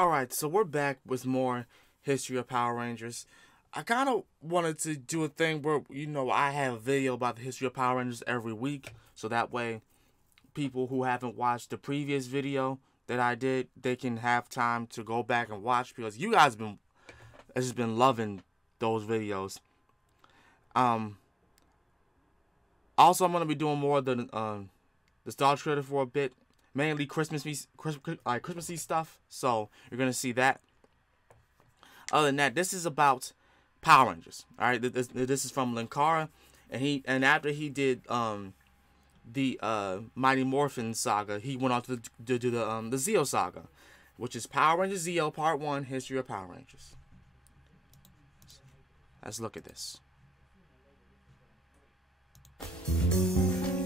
Alright, so we're back with more history of Power Rangers. I kind of wanted to do a thing where, I have a video about the history of Power Rangers every week. So that way, people who haven't watched the previous video that I did, they can have time to go back and watch. Because you guys have just been loving those videos. Also, I'm going to be doing more of the Star Trader for a bit. Mainly Christmassy stuff, so you're gonna see that. Other than that, this is about Power Rangers. All right, this is from Linkara, and after he did the Mighty Morphin saga, he went on to do the Zeo saga, which is Power Rangers Zeo Part 1: History of Power Rangers. Let's look at this.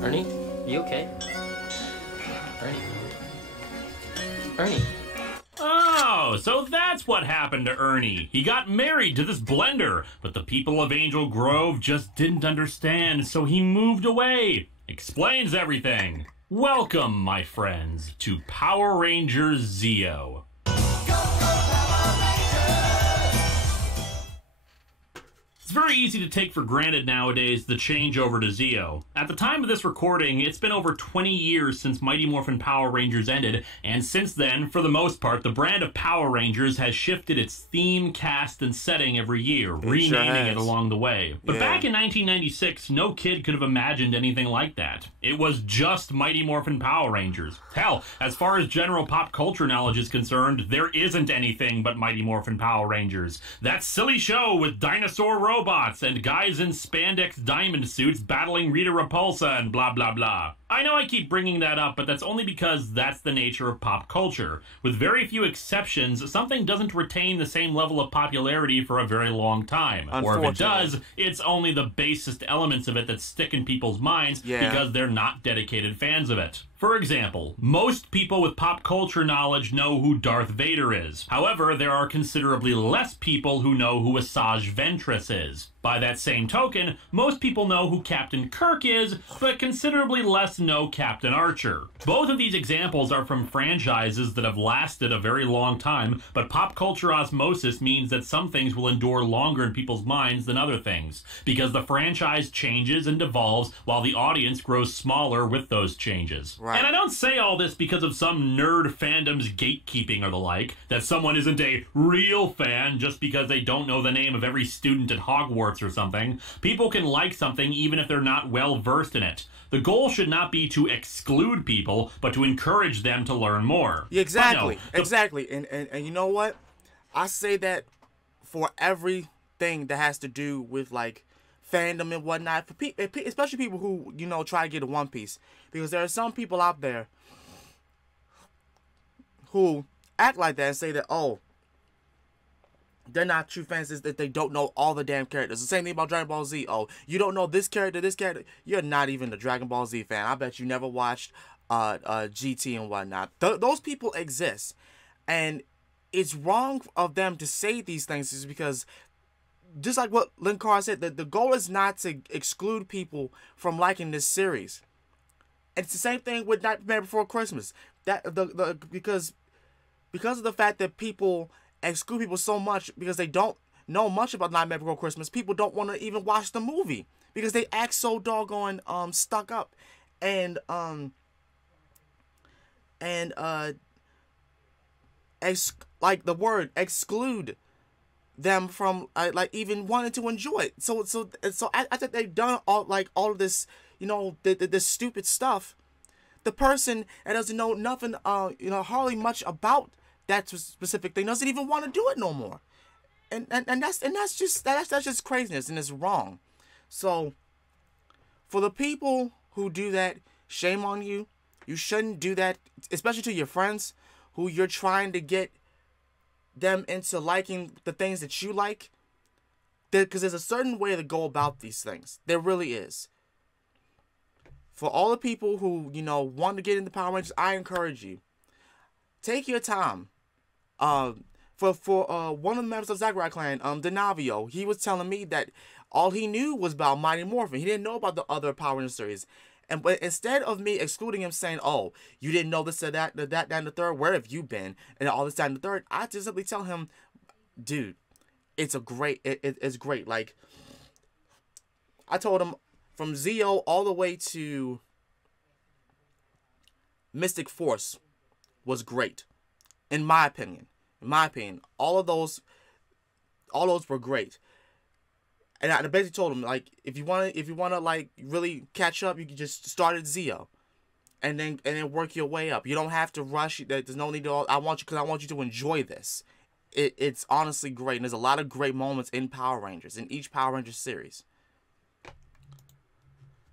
Ernie, you okay? Ernie. Oh, so that's what happened to Ernie. He got married to this blender, but the people of Angel Grove just didn't understand, so he moved away. Explains everything. Welcome, my friends, to Power Rangers Zeo. It's very easy to take for granted nowadays the changeover to Zeo. At the time of this recording, it's been over 20 years since Mighty Morphin Power Rangers ended, and since then, for the most part, the brand of Power Rangers has shifted its theme, cast, and setting every year, renaming it along the way. But back in 1996, no kid could have imagined anything like that. It was just Mighty Morphin Power Rangers. Hell, as far as general pop culture knowledge is concerned, there isn't anything but Mighty Morphin Power Rangers. That silly show with dinosaur robots and guys in spandex diamond suits battling Rita Repulsa and blah blah blah. I know I keep bringing that up, but that's only because that's the nature of pop culture. With very few exceptions, something doesn't retain the same level of popularity for a very long time. Or if it does, it's only the basest elements of it that stick in people's minds because they're not dedicated fans of it. For example, most people with pop culture knowledge know who Darth Vader is. However, there are considerably less people who know who Asajj Ventress is. By that same token, most people know who Captain Kirk is, but considerably less know Captain Archer. Both of these examples are from franchises that have lasted a very long time, but pop culture osmosis means that some things will endure longer in people's minds than other things, because the franchise changes and evolves while the audience grows smaller with those changes. Right. And I don't say all this because of some nerd fandom's gatekeeping or the like, that someone isn't a real fan just because they don't know the name of every student at Hogwarts or something. People can like something even if they're not well versed in it. The goal should not be to exclude people, but to encourage them to learn more. Yeah, exactly. Exactly. And you know what? I say that for everything that has to do with like fandom and whatnot, for especially people who, try to get a One Piece. Because there are some people out there who act like that and say that, oh, they're not true fans, is that they don't know all the damn characters. The same thing about Dragon Ball Z. Oh, you don't know this character. You're not even a Dragon Ball Z fan. I bet you never watched GT and whatnot. Those people exist. And it's wrong of them to say these things is because, just like what Linkara said, the goal is not to exclude people from liking this series. And it's the same thing with Nightmare Before Christmas. Because of the fact that people exclude people so much because they don't know much about Nightmare Before Christmas, people don't want to even watch the movie because they act so doggone stuck up and like the word exclude them from like even wanting to enjoy it. So I think they've done all of this, this stupid stuff. The person that doesn't know nothing, hardly much about that specific thing doesn't even want to do it no more, and that's just craziness, and it's wrong. So for the people who do that, shame on you. You shouldn't do that, especially to your friends who you're trying to get them into liking the things that you like, because there's a certain way to go about these things. There really is. For all the people who want to get into Power Rangers, I encourage you, take your time. For one of the members of Sakurai clan, Denavio, he was telling me that all he knew was about Mighty Morphin. He didn't know about the other Power Rangers series. But instead of me excluding him, saying, "Oh, you didn't know this or that, and the third, where have you been?" and all this, that, and the third, I just simply tell him, "Dude, it's it's great." Like, I told him from Zio all the way to Mystic Force was great, in my opinion. In my opinion, all those were great. And I basically told him, like, if you wanna like really catch up, you can just start at Zio, and then work your way up. You don't have to rush. There's no need to. I want you to enjoy this. It's honestly great, and there's a lot of great moments in Power Rangers, in each Power Rangers series.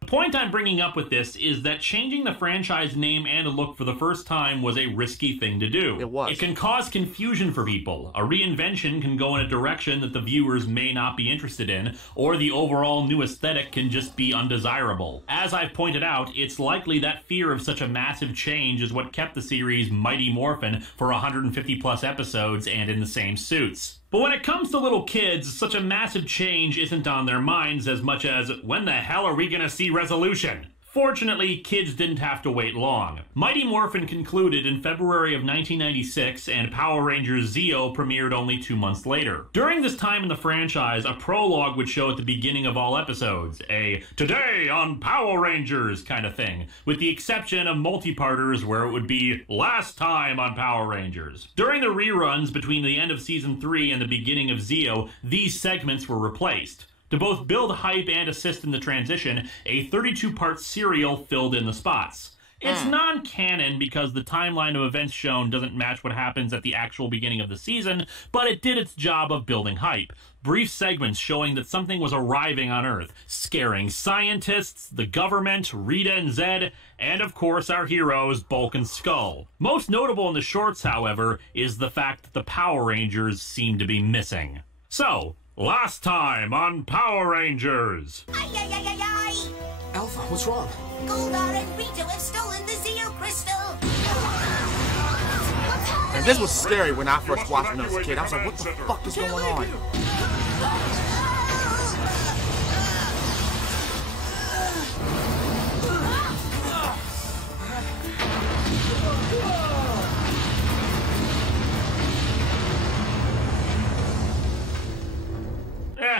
The point I'm bringing up with this is that changing the franchise name and look for the first time was a risky thing to do. It was. It can cause confusion for people. A reinvention can go in a direction that the viewers may not be interested in, or the overall new aesthetic can just be undesirable. As I've pointed out, it's likely that fear of such a massive change is what kept the series Mighty Morphin for 150 plus episodes and in the same suits. But when it comes to little kids, such a massive change isn't on their minds as much as, when the hell are we gonna see resolution? Fortunately, kids didn't have to wait long. Mighty Morphin concluded in February of 1996, and Power Rangers Zeo premiered only 2 months later. During this time in the franchise, a prologue would show at the beginning of all episodes, a "Today on Power Rangers" kind of thing, with the exception of multi-parters where it would be "Last time on Power Rangers." During the reruns between the end of Season 3 and the beginning of Zeo, these segments were replaced. To both build hype and assist in the transition, a 32-part serial filled in the spots. It's non-canon because the timeline of events shown doesn't match what happens at the actual beginning of the season, but it did its job of building hype. Brief segments showing that something was arriving on Earth, scaring scientists, the government, Rita and Zed, and of course our heroes, Bulk and Skull. Most notable in the shorts, however, is the fact that the Power Rangers seem to be missing. So, last time on Power Rangers. Alpha, what's wrong? Goldar and Rito have stolen the Zeo Crystal. And this was scary when I first watched it as a kid. I was like, what the fuck is going on?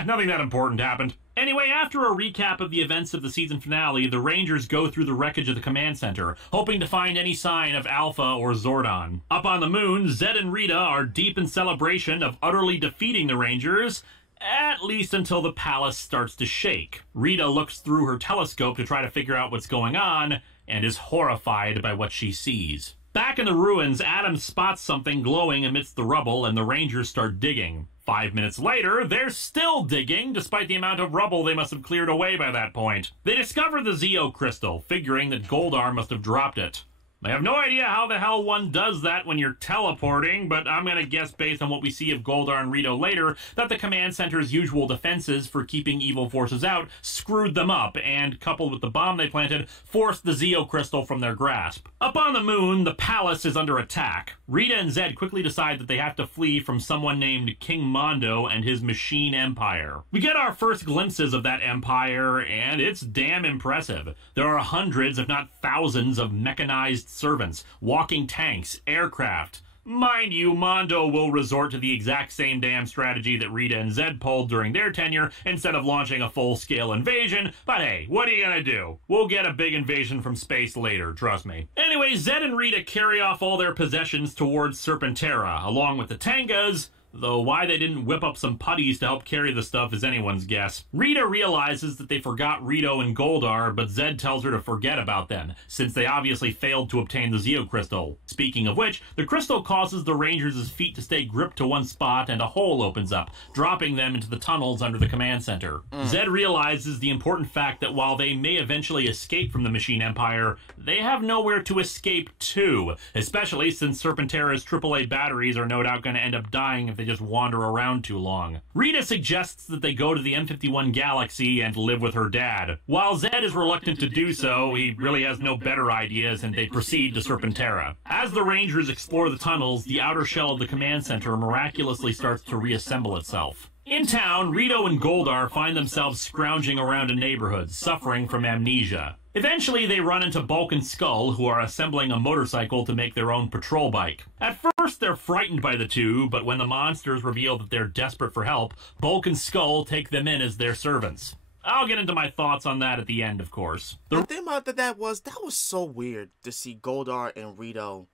Nothing that important happened. Anyway, after a recap of the events of the season finale, the Rangers go through the wreckage of the command center, hoping to find any sign of Alpha or Zordon. Up on the moon, Zed and Rita are deep in celebration of utterly defeating the Rangers, at least until the palace starts to shake. Rita looks through her telescope to try to figure out what's going on, and is horrified by what she sees. Back in the ruins, Adam spots something glowing amidst the rubble, and the Rangers start digging. 5 minutes later, they're still digging, despite the amount of rubble they must have cleared away by that point. They discover the Zeo Crystal, figuring that Goldar must have dropped it. I have no idea how the hell one does that when you're teleporting, but I'm gonna guess based on what we see of Goldar and Rito later, that the command center's usual defenses for keeping evil forces out screwed them up, and coupled with the bomb they planted, forced the Zeo Crystal from their grasp. Up on the moon, the palace is under attack. Rita and Zed quickly decide that they have to flee from someone named King Mondo and his machine empire. We get our first glimpses of that empire, and it's damn impressive. There are hundreds, if not thousands, of mechanized servants, walking tanks, aircraft. Mind you, Mondo will resort to the exact same damn strategy that Rita and Zed pulled during their tenure instead of launching a full-scale invasion, but hey, what are you gonna do? We'll get a big invasion from space later, trust me. Anyway, Zed and Rita carry off all their possessions towards Serpentera, along with the Tangas, though why they didn't whip up some putties to help carry the stuff is anyone's guess. Rita realizes that they forgot Rito and Goldar, but Zed tells her to forget about them, since they obviously failed to obtain the Zeo Crystal. Speaking of which, the crystal causes the Rangers' feet to stay gripped to one spot and a hole opens up, dropping them into the tunnels under the command center. Zed realizes the important fact that while they may eventually escape from the Machine Empire, they have nowhere to escape to, especially since Serpentera's AAA batteries are no doubt going to end up dying if they just wander around too long. Rita suggests that they go to the M51 Galaxy and live with her dad. While Zed is reluctant to do so, he really has no better ideas and they proceed to Serpentera. As the Rangers explore the tunnels, the outer shell of the command center miraculously starts to reassemble itself. In town, Rito and Goldar find themselves scrounging around a neighborhood, suffering from amnesia. Eventually, they run into Bulk and Skull, who are assembling a motorcycle to make their own patrol bike. At first, they're frightened by the two, but when the monsters reveal that they're desperate for help, Bulk and Skull take them in as their servants. I'll get into my thoughts on that at the end, of course. The thing about that was so weird to see Goldar and Rito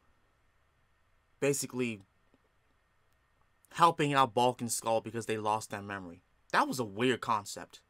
basically helping out Bulk and Skull because they lost their memory. That was a weird concept.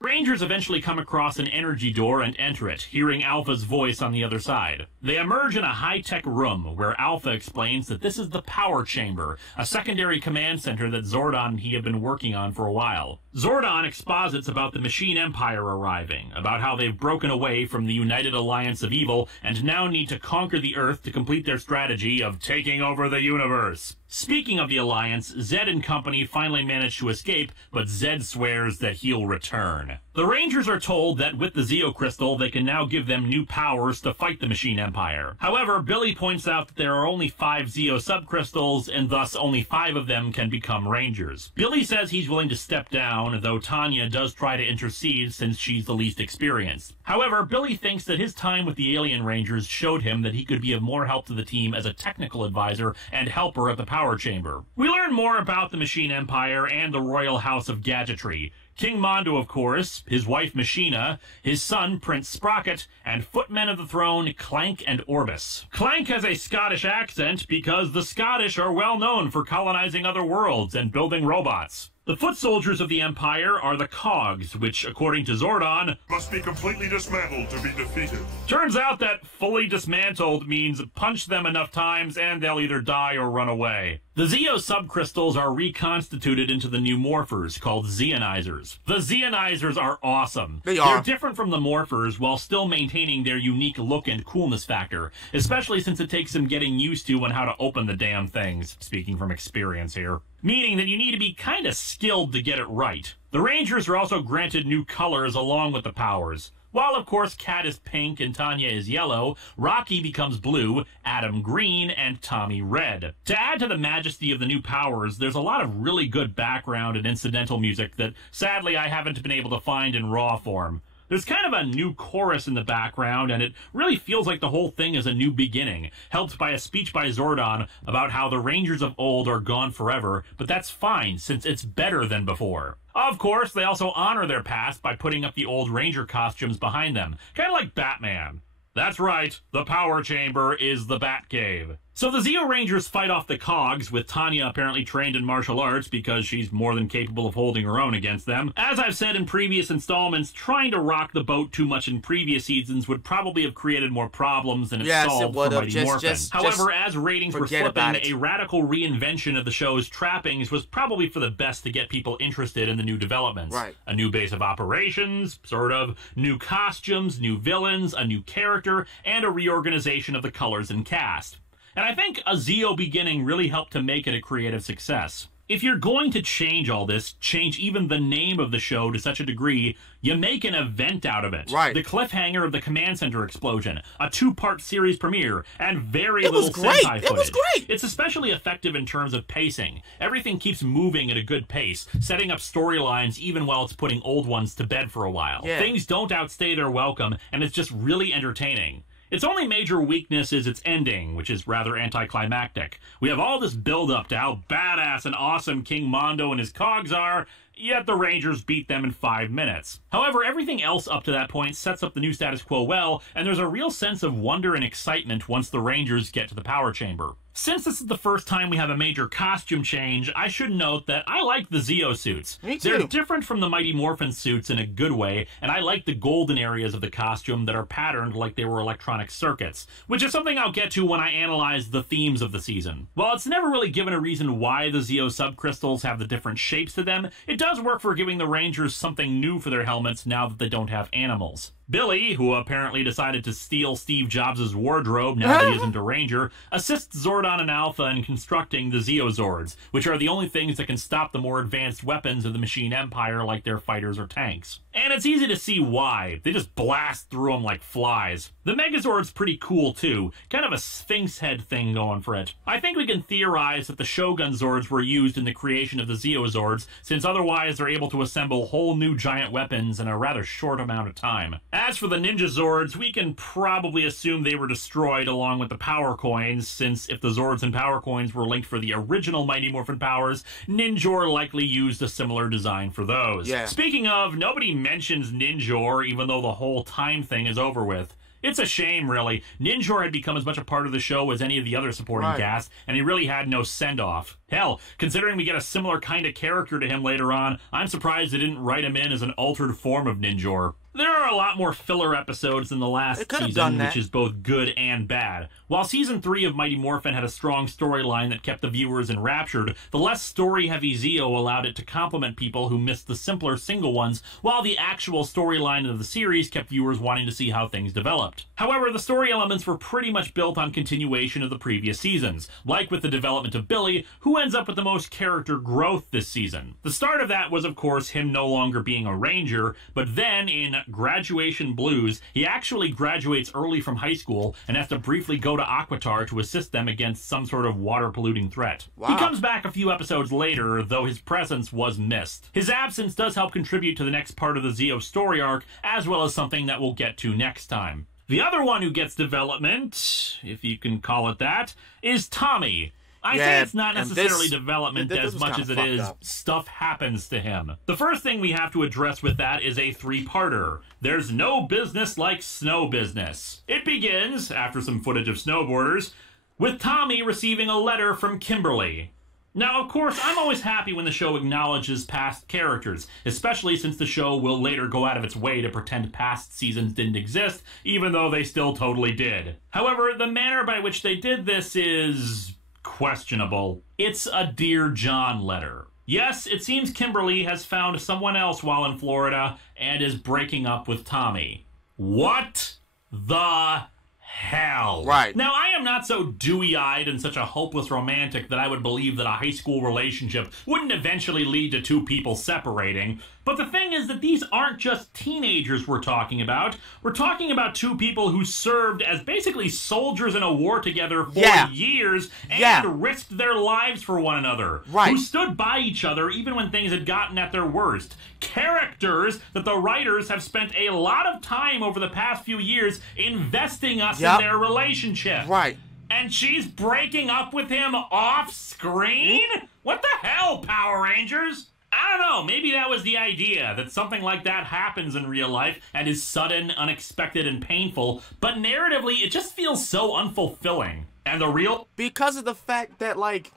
Rangers eventually come across an energy door and enter it, hearing Alpha's voice on the other side. They emerge in a high-tech room where Alpha explains that this is the Power Chamber, a secondary command center that Zordon and he have been working on for a while. Zordon exposits about the Machine Empire arriving, about how they've broken away from the United Alliance of Evil and now need to conquer the Earth to complete their strategy of taking over the universe. Speaking of the Alliance, Zed and company finally manage to escape, but Zed swears that he'll return. The Rangers are told that with the Zeo Crystal, they can now give them new powers to fight the Machine Empire. However, Billy points out that there are only 5 Zeo subcrystals, and thus only 5 of them can become Rangers. Billy says he's willing to step down, though Tanya does try to intercede since she's the least experienced. However, Billy thinks that his time with the Alien Rangers showed him that he could be of more help to the team as a technical advisor and helper at the Power Chamber. We learn more about the Machine Empire and the Royal House of Gadgetry. King Mondo, of course, his wife Machina, his son Prince Sprocket, and footmen of the throne Clank and Orbis. Clank has a Scottish accent because the Scottish are well known for colonizing other worlds and building robots. The foot soldiers of the Empire are the Cogs, which, according to Zordon, must be completely dismantled to be defeated. Turns out that fully dismantled means punch them enough times and they'll either die or run away. The Zeo subcrystals are reconstituted into the new morphers, called Zeonizers. The Zeonizers are awesome. They're different from the morphers while still maintaining their unique look and coolness factor, especially since it takes some getting used to on how to open the damn things, speaking from experience here. Meaning that you need to be kinda skilled to get it right. The Rangers are also granted new colors along with the powers. While, of course, Kat is pink and Tanya is yellow, Rocky becomes blue, Adam green, and Tommy red. To add to the majesty of the new powers, there's a lot of really good background and incidental music that, sadly, I haven't been able to find in raw form. There's kind of a new chorus in the background, and it really feels like the whole thing is a new beginning, helped by a speech by Zordon about how the Rangers of old are gone forever, but that's fine, since it's better than before. Of course, they also honor their past by putting up the old Ranger costumes behind them, kind of like Batman. That's right, the Power Chamber is the Batcave. So the Zeo Rangers fight off the Cogs, with Tanya apparently trained in martial arts because she's more than capable of holding her own against them. As I've said in previous installments, trying to rock the boat too much in previous seasons would probably have created more problems than it solved for Mighty Morphin. However, as ratings were slipping, a radical reinvention of the show's trappings was probably for the best to get people interested in the new developments. Right. A new base of operations, sort of, new costumes, new villains, a new character, and a reorganization of the colors and cast. And I think a Zeo beginning really helped to make it a creative success. If you're going to change all this, change even the name of the show to such a degree, you make an event out of it. Right. The cliffhanger of the command center explosion, a 2-part series premiere, and very little Sentai footage. It was great! It's especially effective in terms of pacing. Everything keeps moving at a good pace, setting up storylines even while it's putting old ones to bed for a while. Yeah. Things don't outstay their welcome, and it's just really entertaining. Its only major weakness is its ending, which is rather anticlimactic. We have all this build-up to how badass and awesome King Mondo and his Cogs are, yet the Rangers beat them in 5 minutes. However, everything else up to that point sets up the new status quo well, and there's a real sense of wonder and excitement once the Rangers get to the Power Chamber. Since this is the first time we have a major costume change, I should note that I like the Zeo suits. Me too. They're different from the Mighty Morphin suits in a good way, and I like the golden areas of the costume that are patterned like they were electronic circuits, which is something I'll get to when I analyze the themes of the season. While it's never really given a reason why the Zeo subcrystals have the different shapes to them, it does work for giving the Rangers something new for their helmets now that they don't have animals. Billy, who apparently decided to steal Steve Jobs' wardrobe now that he isn't a Ranger, assists Zordon Zordon and Alpha in constructing the Zeozords, which are the only things that can stop the more advanced weapons of the Machine Empire like their fighters or tanks. And it's easy to see why. They just blast through them like flies. The Megazord's pretty cool too, kind of a Sphinx head thing going for it. I think we can theorize that the Shogun Zords were used in the creation of the Zeozords, since otherwise they're able to assemble whole new giant weapons in a rather short amount of time. As for the Ninja Zords, we can probably assume they were destroyed along with the Power Coins, since if the Zords and Power Coins were linked for the original Mighty Morphin powers, Ninjor likely used a similar design for those. Yeah. Speaking of, nobody mentions Ninjor, even though the whole time thing is over with. It's a shame, really. Ninjor had become as much a part of the show as any of the other supporting cast, and he really had no send-off. Hell, considering we get a similar kind of character to him later on, I'm surprised they didn't write him in as an altered form of Ninjor. There are a lot more filler episodes than the last season, which is both good and bad. While Season 3 of Mighty Morphin had a strong storyline that kept the viewers enraptured, the less story-heavy Zeo allowed it to complement people who missed the simpler single ones, while the actual storyline of the series kept viewers wanting to see how things developed. However, the story elements were pretty much built on continuation of the previous seasons, like with the development of Billy, who ends up with the most character growth this season. The start of that was, of course, him no longer being a ranger, but then in Graduation Blues, he actually graduates early from high school and has to briefly go to Aquitar to assist them against some sort of water-polluting threat. Wow. He comes back a few episodes later, though his presence was missed. His absence does help contribute to the next part of the Zeo story arc, as well as something that we'll get to next time. The other one who gets development, if you can call it that, is Tommy. I say it's not necessarily development as much as it is stuff happens to him. The first thing we have to address with that is a three-parter. There's no business like snow business. It begins, after some footage of snowboarders, with Tommy receiving a letter from Kimberly. Now, of course, I'm always happy when the show acknowledges past characters, especially since the show will later go out of its way to pretend past seasons didn't exist, even though they still totally did. However, the manner by which they did this is questionable. It's a Dear John letter. Yes, it seems Kimberly has found someone else while in Florida and is breaking up with Tommy. What the hell? Right. Now, I am not so dewy-eyed and such a hopeless romantic that I would believe that a high school relationship wouldn't eventually lead to two people separating. But the thing is that these aren't just teenagers we're talking about. We're talking about two people who served as basically soldiers in a war together for years and risked their lives for one another. Right. Who stood by each other even when things had gotten at their worst. Characters that the writers have spent a lot of time over the past few years investing us in their relationship. Right. And she's breaking up with him off screen? What the hell, Power Rangers? I don't know, maybe that was the idea, that something like that happens in real life and is sudden, unexpected, and painful, but narratively, it just feels so unfulfilling. And the real... Because of the fact that, like...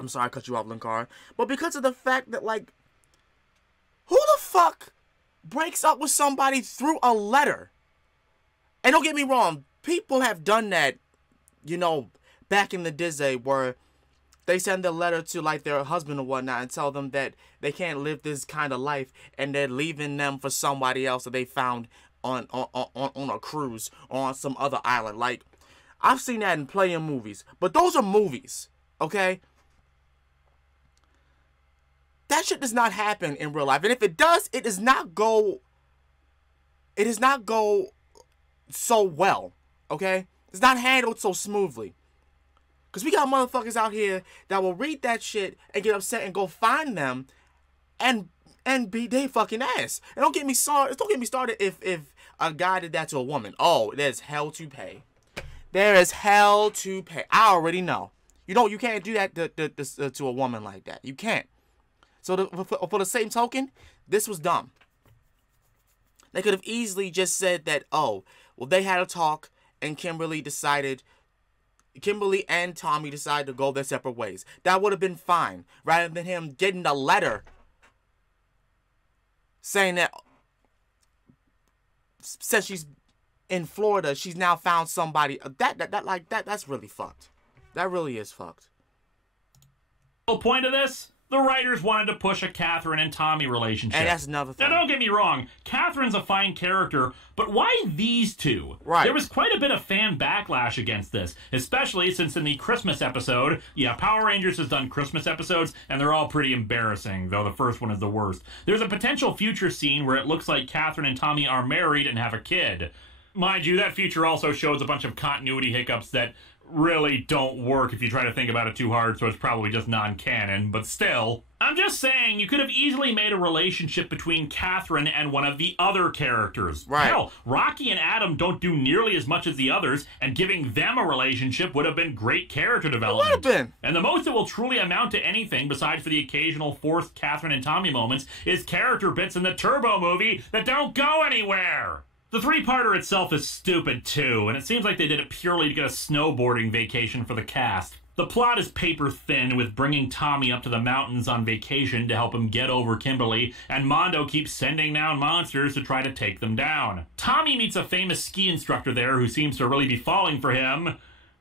I'm sorry I cut you off, Linkar. But because of the fact that, like... Who the fuck breaks up with somebody through a letter? And don't get me wrong, people have done that, you know, back in the Disney, where... They send a letter to, like, their husband or whatnot and tell them that they can't live this kind of life and they're leaving them for somebody else that they found on a cruise or on some other island. Like, I've seen that in plenty of movies. But those are movies, okay? That shit does not happen in real life. And if it does, it does not go so well, okay? It's not handled so smoothly. Because we got motherfuckers out here that will read that shit and get upset and go find them and beat their fucking ass. And don't get me started if a guy did that to a woman. Oh, there's hell to pay. There is hell to pay. I already know. You can't do that to a woman like that. You can't. So for the same token, this was dumb. They could have easily just said that, oh, well, they had a talk and Kimberly and Tommy decided to go their separate ways. That would have been fine. Rather than him getting a letter saying that since she's in Florida, she's now found somebody. That's really fucked. That really is fucked. The whole point of this? The writers wanted to push a Catherine and Tommy relationship. And that's another thing. Now, don't get me wrong. Catherine's a fine character, but why these two? Right. There was quite a bit of fan backlash against this, especially since in the Christmas episode, yeah, Power Rangers has done Christmas episodes, and they're all pretty embarrassing, though the first one is the worst. There's a potential future scene where it looks like Catherine and Tommy are married and have a kid. Mind you, that future also shows a bunch of continuity hiccups that really don't work if you try to think about it too hard, so it's probably just non-canon, but still. I'm just saying, you could have easily made a relationship between Catherine and one of the other characters. Right. Hell, Rocky and Adam don't do nearly as much as the others, and giving them a relationship would have been great character development. It would have been. And the most that will truly amount to anything, besides for the occasional forced Catherine and Tommy moments, is character bits in the Turbo movie that don't go anywhere. The three-parter itself is stupid, too, and it seems like they did it purely to get a snowboarding vacation for the cast. The plot is paper-thin, with bringing Tommy up to the mountains on vacation to help him get over Kimberly, and Mondo keeps sending down monsters to try to take them down. Tommy meets a famous ski instructor there who seems to really be falling for him,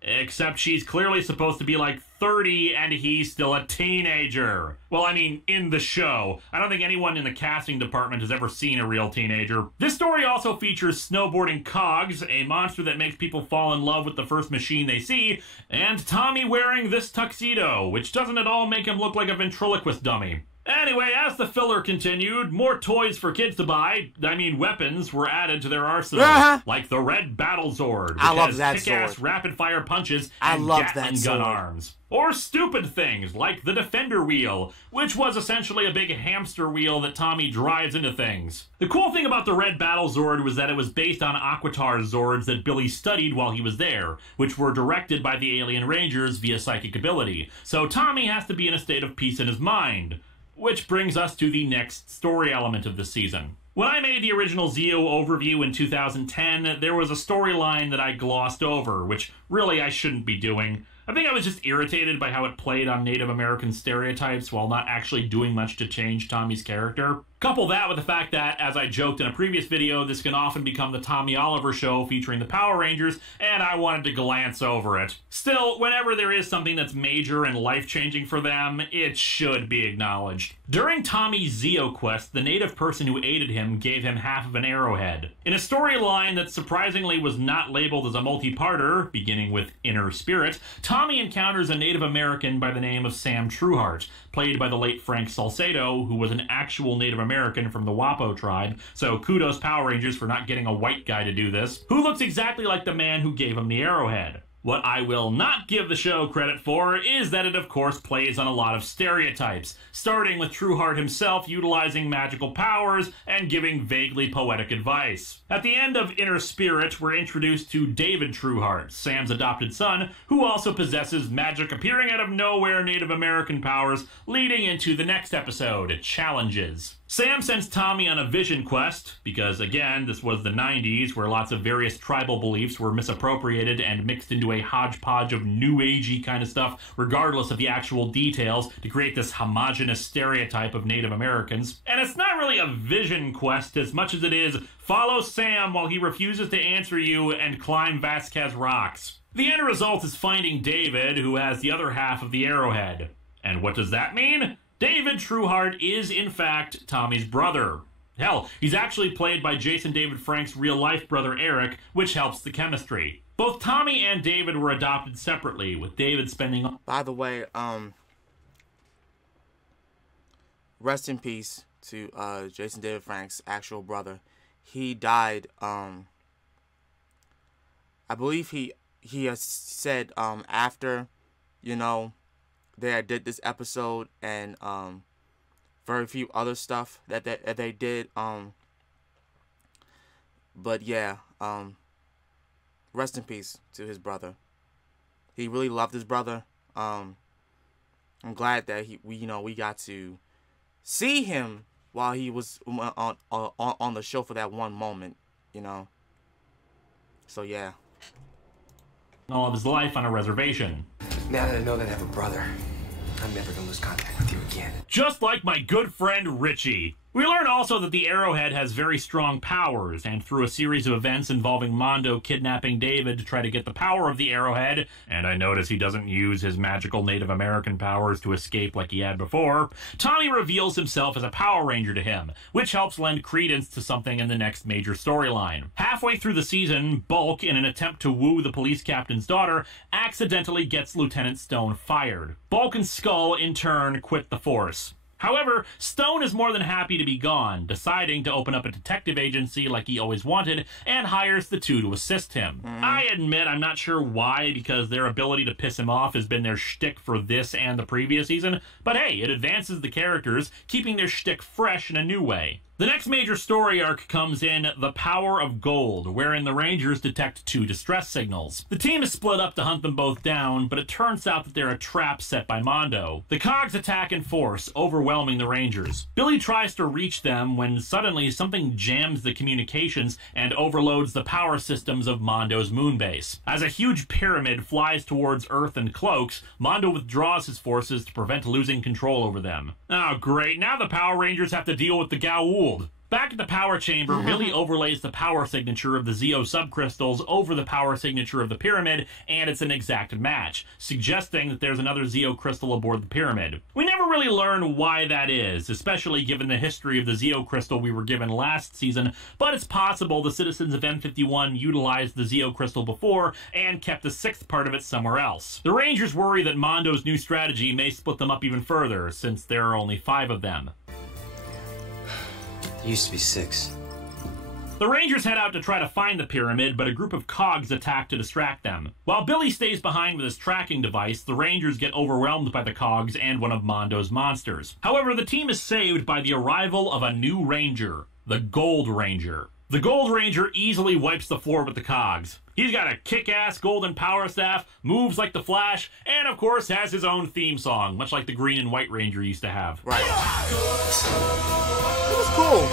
except she's clearly supposed to be like 30 and he's still a teenager. Well, I mean, in the show. I don't think anyone in the casting department has ever seen a real teenager. This story also features snowboarding Cogs, a monster that makes people fall in love with the first machine they see, and Tommy wearing this tuxedo, which doesn't at all make him look like a ventriloquist dummy. Anyway, as the filler continued, more toys for kids to buy, weapons, were added to their arsenal. Like the Red Battle Zord, which has kick-ass rapid-fire punches and Gatling gun arms. Or stupid things, like the Defender Wheel, which was essentially a big hamster wheel that Tommy drives into things. The cool thing about the Red Battle Zord was that it was based on Aquitar Zords that Billy studied while he was there, which were directed by the Alien Rangers via psychic ability, so Tommy has to be in a state of peace in his mind. Which brings us to the next story element of the season. When I made the original Zeo overview in 2010, there was a storyline that I glossed over, which really I shouldn't be doing. I think I was just irritated by how it played on Native American stereotypes while not actually doing much to change Tommy's character. Couple that with the fact that, as I joked in a previous video, this can often become the Tommy Oliver show featuring the Power Rangers, and I wanted to glance over it. Still, whenever there is something that's major and life-changing for them, it should be acknowledged. During Tommy's Zeo quest, the native person who aided him gave him half of an arrowhead. In a storyline that surprisingly was not labeled as a multi-parter, beginning with Inner Spirit, Tommy encounters a Native American by the name of Sam Trueheart, played by the late Frank Salcedo, who was an actual Native American from the Wapo tribe, so kudos Power Rangers for not getting a white guy to do this, who looks exactly like the man who gave him the arrowhead. What I will not give the show credit for is that it of course plays on a lot of stereotypes, starting with Trueheart himself utilizing magical powers and giving vaguely poetic advice. At the end of Inner Spirit, we're introduced to David Trueheart, Sam's adopted son, who also possesses magic appearing out of nowhere Native American powers, leading into the next episode, Challenges. Sam sends Tommy on a vision quest, because again, this was the 90s, where lots of various tribal beliefs were misappropriated and mixed into a hodgepodge of new agey kind of stuff, regardless of the actual details, to create this homogenous stereotype of Native Americans. And it's not really a vision quest as much as it is follow Sam while he refuses to answer you and climb Vasquez rocks. The end result is finding David, who has the other half of the arrowhead. And what does that mean? David Trueheart is, in fact, Tommy's brother. Hell, he's actually played by Jason David Frank's real-life brother Eric, which helps the chemistry. Both Tommy and David were adopted separately, with David spending... By the way, rest in peace to Jason David Frank's actual brother. He died, I believe he has said after, they did this episode and very few other stuff that they did. But yeah, rest in peace to his brother. He really loved his brother. I'm glad that we got to see him while he was on the show for that one moment, So yeah. All of his life on a reservation. Now that I know that I have a brother, I'm never gonna lose contact with you again. Just like my good friend Richie. We learn also that the Arrowhead has very strong powers, and through a series of events involving Mondo kidnapping David to try to get the power of the Arrowhead, and I notice he doesn't use his magical Native American powers to escape like he had before, Tommy reveals himself as a Power Ranger to him, which helps lend credence to something in the next major storyline. Halfway through the season, Bulk, in an attempt to woo the police captain's daughter, accidentally gets Lieutenant Stone fired. Bulk and Skull, in turn, quit the force. However, Stone is more than happy to be gone, deciding to open up a detective agency like he always wanted, and hires the two to assist him. I admit I'm not sure why, because their ability to piss him off has been their shtick for this and the previous season, but hey, it advances the characters, keeping their shtick fresh in a new way. The next major story arc comes in The Power of Gold, wherein the Rangers detect 2 distress signals. The team is split up to hunt them both down, but it turns out that they're a trap set by Mondo. The Cogs attack in force, overwhelming the Rangers. Billy tries to reach them when suddenly something jams the communications and overloads the power systems of Mondo's moon base. As a huge pyramid flies towards Earth and cloaks, Mondo withdraws his forces to prevent losing control over them. Oh great, now the Power Rangers have to deal with the Goa'uld. Back at the power chamber, Billy overlays the power signature of the Zeo subcrystals over the power signature of the pyramid, and it's an exact match, suggesting that there's another Zeo crystal aboard the pyramid. We never really learn why that is, especially given the history of the Zeo crystal we were given last season, but it's possible the citizens of M51 utilized the Zeo crystal before and kept a 6th part of it somewhere else. The Rangers worry that Mondo's new strategy may split them up even further, since there are only 5 of them. There used to be 6. The Rangers head out to try to find the pyramid, but a group of Cogs attack to distract them. While Billy stays behind with his tracking device, the Rangers get overwhelmed by the Cogs and one of Mondo's monsters. However, the team is saved by the arrival of a new Ranger, the Gold Ranger. The Gold Ranger easily wipes the floor with the Cogs. He's got a kick-ass golden power staff, moves like the Flash, and of course has his own theme song, much like the Green and White Ranger used to have. Right. It was cool.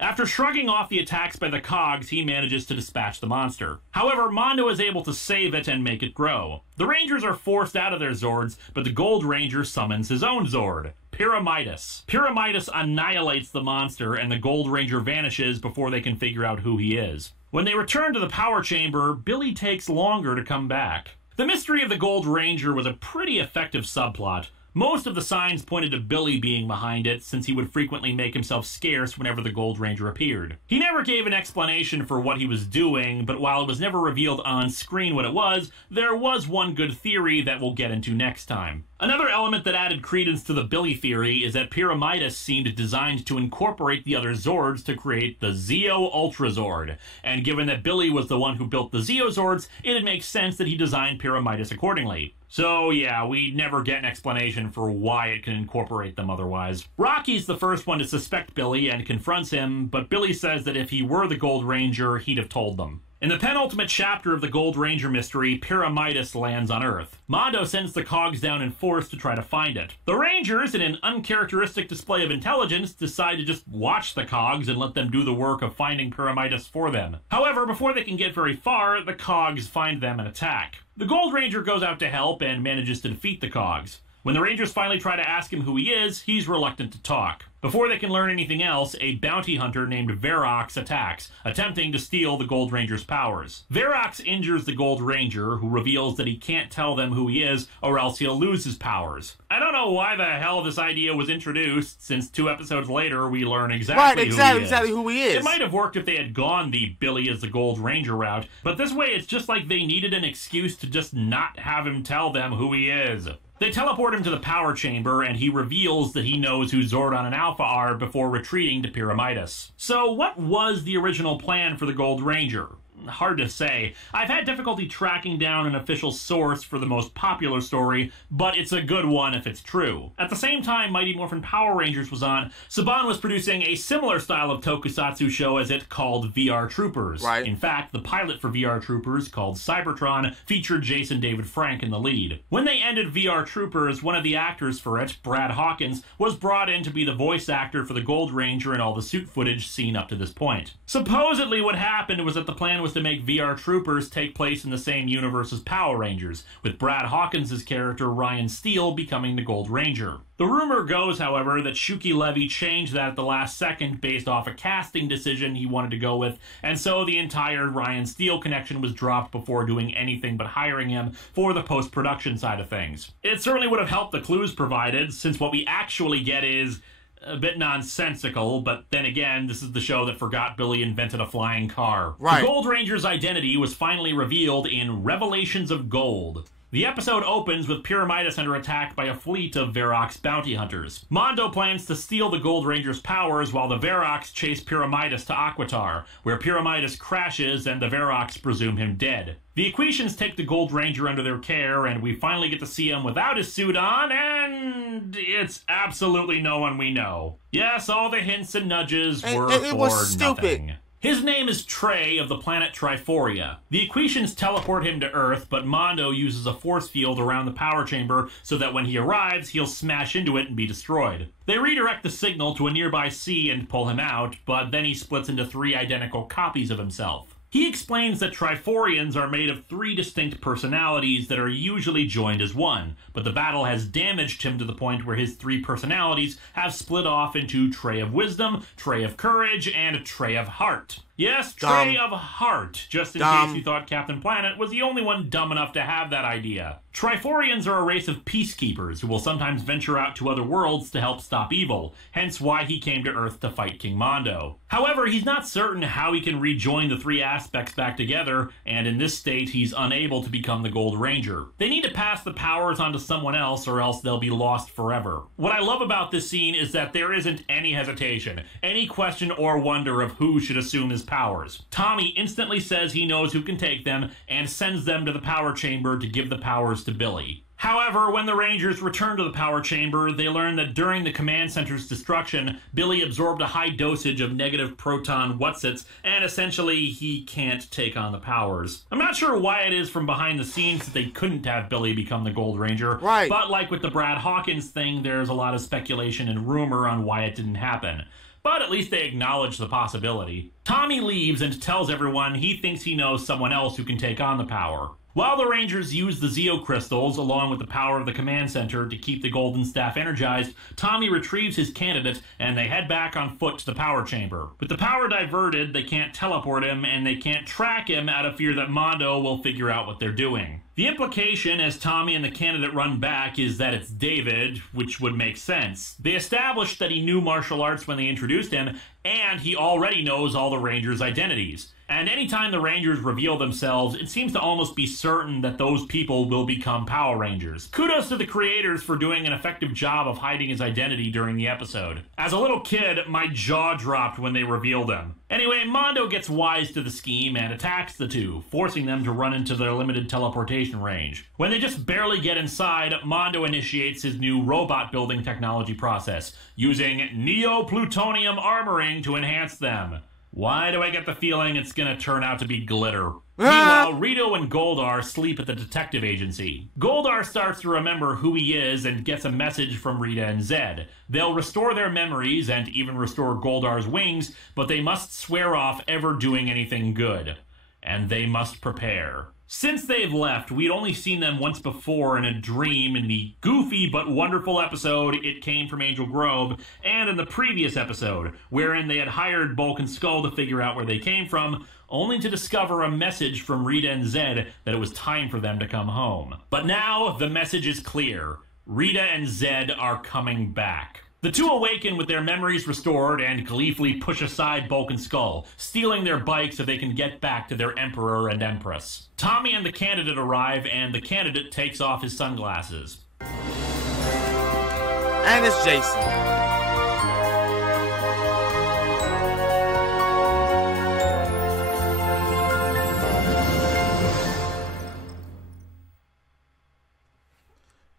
After shrugging off the attacks by the Cogs, he manages to dispatch the monster. However, Mondo is able to save it and make it grow. The Rangers are forced out of their Zords, but the Gold Ranger summons his own Zord, Pyramidas. Pyramidas annihilates the monster, and the Gold Ranger vanishes before they can figure out who he is. When they return to the power chamber, Billy takes longer to come back. The mystery of the Gold Ranger was a pretty effective subplot. Most of the signs pointed to Billy being behind it, since he would frequently make himself scarce whenever the Gold Ranger appeared. He never gave an explanation for what he was doing, but while it was never revealed on screen what it was, there was one good theory that we'll get into next time. Another element that added credence to the Billy theory is that Pyramidas seemed designed to incorporate the other Zords to create the Zeo Ultra Zord, and given that Billy was the one who built the Zeo Zords, it'd make sense that he designed Pyramidas accordingly. So yeah, we never get an explanation for why it can incorporate them otherwise. Rocky's the first one to suspect Billy and confronts him, but Billy says that if he were the Gold Ranger, he'd have told them. In the penultimate chapter of the Gold Ranger mystery, Pyramidas lands on Earth. Mondo sends the Cogs down in force to try to find it. The Rangers, in an uncharacteristic display of intelligence, decide to just watch the Cogs and let them do the work of finding Pyramidas for them. However, before they can get very far, the Cogs find them and attack. The Gold Ranger goes out to help and manages to defeat the Cogs. When the Rangers finally try to ask him who he is, he's reluctant to talk. Before they can learn anything else, a bounty hunter named Verox attacks, attempting to steal the Gold Ranger's powers. Verox injures the Gold Ranger, who reveals that he can't tell them who he is, or else he'll lose his powers. I don't know why the hell this idea was introduced, since 2 episodes later we learn exactly who he is. It might have worked if they had gone the Billy is the Gold Ranger route, but this way it's just like they needed an excuse to just not have him tell them who he is. They teleport him to the power chamber, and he reveals that he knows who Zordon and Alpha are before retreating to Pyramidas. So what was the original plan for the Gold Ranger? Hard to say. I've had difficulty tracking down an official source for the most popular story, but it's a good one if it's true. At the same time Mighty Morphin Power Rangers was on, Saban was producing a similar style of tokusatsu show as it called VR Troopers. Right. In fact, the pilot for VR Troopers, called Cybertron, featured Jason David Frank in the lead. When they ended VR Troopers, one of the actors for it, Brad Hawkins, was brought in to be the voice actor for the Gold Ranger and all the suit footage seen up to this point. Supposedly what happened was that the plan was to make VR Troopers take place in the same universe as Power Rangers, with Brad Hawkins' character Ryan Steele becoming the Gold Ranger. The rumor goes, however, that Shuki Levy changed that at the last second based off a casting decision he wanted to go with, and so the entire Ryan Steele connection was dropped before doing anything but hiring him for the post-production side of things. It certainly would have helped the clues provided, since what we actually get is a bit nonsensical, but then again, this is the show that forgot Billy invented a flying car. Right. The Gold Ranger's identity was finally revealed in Revelations of Gold. The episode opens with Pyramidas under attack by a fleet of Varrock's bounty hunters. Mondo plans to steal the Gold Ranger's powers while the Varrocks chase Pyramidas to Aquitar, where Pyramidas crashes and the Varrocks presume him dead. The Equations take the Gold Ranger under their care, and we finally get to see him without his suit on, and it's absolutely no one we know. Yes, all the hints and nudges were it for was stupid. nothing. His name is Trey of the planet Triforia. The Equations teleport him to Earth, but Mondo uses a force field around the power chamber so that when he arrives, he'll smash into it and be destroyed. They redirect the signal to a nearby sea and pull him out, but then he splits into 3 identical copies of himself. He explains that Triforians are made of 3 distinct personalities that are usually joined as one, but the battle has damaged him to the point where his 3 personalities have split off into Trey of Wisdom, Trey of Courage, and Trey of Heart. Yes, Trey of Heart, just in case you thought Captain Planet was the only one dumb enough to have that idea. Triforians are a race of peacekeepers who will sometimes venture out to other worlds to help stop evil, hence why he came to Earth to fight King Mondo. However, he's not certain how he can rejoin the 3 aspects back together, and in this state he's unable to become the Gold Ranger. They need to pass the powers onto someone else or else they'll be lost forever. What I love about this scene is that there isn't any hesitation, any question or wonder of who should assume his powers. Tommy instantly says he knows who can take them and sends them to the power chamber to give the powers to Billy. However, when the Rangers return to the power chamber, they learn that during the command center's destruction, Billy absorbed a high dosage of negative proton whatsits, and essentially he can't take on the powers. I'm not sure why it is from behind the scenes that they couldn't have Billy become the Gold Ranger, right? But like with the Brad Hawkins thing, there's a lot of speculation and rumor on why it didn't happen. But at least they acknowledge the possibility. Tommy leaves and tells everyone he thinks he knows someone else who can take on the power. While the Rangers use the Zeo crystals, along with the power of the command center, to keep the Golden Staff energized, Tommy retrieves his candidate, and they head back on foot to the power chamber. With the power diverted, they can't teleport him, and they can't track him out of fear that Mondo will figure out what they're doing. The implication, as Tommy and the candidate run back, is that it's David, which would make sense. They established that he knew martial arts when they introduced him, and he already knows all the Rangers' identities. And anytime the Rangers reveal themselves, it seems to almost be certain that those people will become Power Rangers. Kudos to the creators for doing an effective job of hiding his identity during the episode. As a little kid, my jaw dropped when they revealed him. Anyway, Mondo gets wise to the scheme and attacks the two, forcing them to run into their limited teleportation range. When they just barely get inside, Mondo initiates his new robot building technology process, using neo-plutonium armoring to enhance them. Why do I get the feeling it's gonna turn out to be glitter? Meanwhile, Rito and Goldar sleep at the detective agency. Goldar starts to remember who he is and gets a message from Rita and Zed. They'll restore their memories and even restore Goldar's wings, but they must swear off ever doing anything good. And they must prepare. Since they've left, we'd only seen them once before in a dream in the goofy but wonderful episode It Came from Angel Grove, and in the previous episode, wherein they had hired Bulk and Skull to figure out where they came from, only to discover a message from Rita and Zed that it was time for them to come home. But now, the message is clear. Rita and Zed are coming back. The two awaken with their memories restored and gleefully push aside Bulk and Skull, stealing their bikes so they can get back to their Emperor and Empress. Tommy and the candidate arrive, and the candidate takes off his sunglasses. And it's Jason.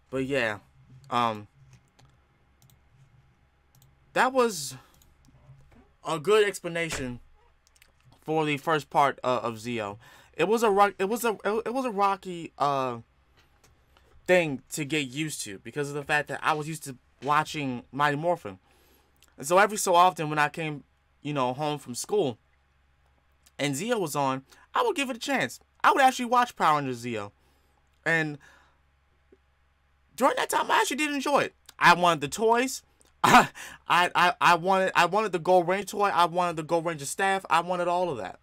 But yeah, that was a good explanation for the first part of Zeo. It was a rocky thing to get used to because of the fact that I was used to watching Mighty Morphin, and so every so often when I came, home from school, and Zeo was on, I would give it a chance. I would actually watch Power Rangers Zeo. And during that time, I actually did enjoy it. I wanted the toys. I wanted the Gold Ranger toy. I wanted the Gold Ranger staff. I wanted all of that.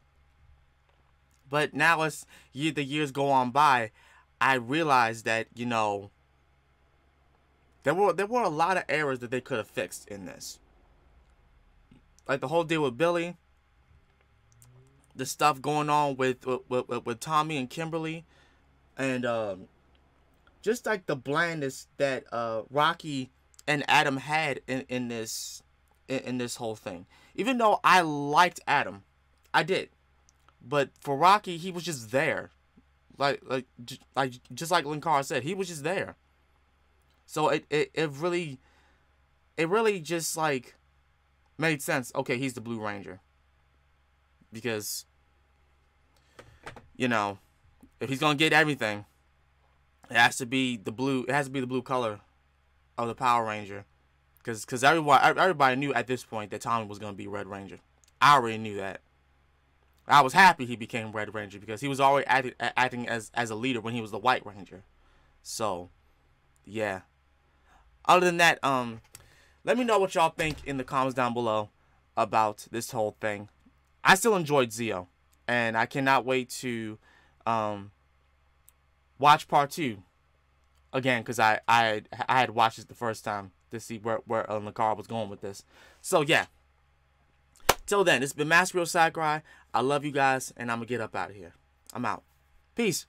But now as the years go on by, I realized that, you know, there were a lot of errors that they could have fixed in this. Like the whole deal with Billy, the stuff going on with Tommy and Kimberly, and just like the blandness that Rocky and Adam had in this whole thing. Even though I liked Adam, I did. But for Rocky, he was just there, like just like Linkara said, he was just there. So it really just like made sense. Okay, he's the Blue Ranger, because, you know, if he's gonna get everything, it has to be the blue. It has to be the blue color of the Power Ranger, because everybody knew at this point that Tommy was gonna be Red Ranger. I already knew that. I was happy he became Red Ranger because he was already acting as a leader when he was the White Ranger. So, yeah. Other than that, let me know what y'all think in the comments down below about this whole thing. I still enjoyed Zeo, and I cannot wait to watch part 2 again, because I had watched it the first time to see where Linkara was going with this. So yeah. Till then, it's been Master Ryo Sakurai. I love you guys, and I'm gonna get up out of here. I'm out. Peace.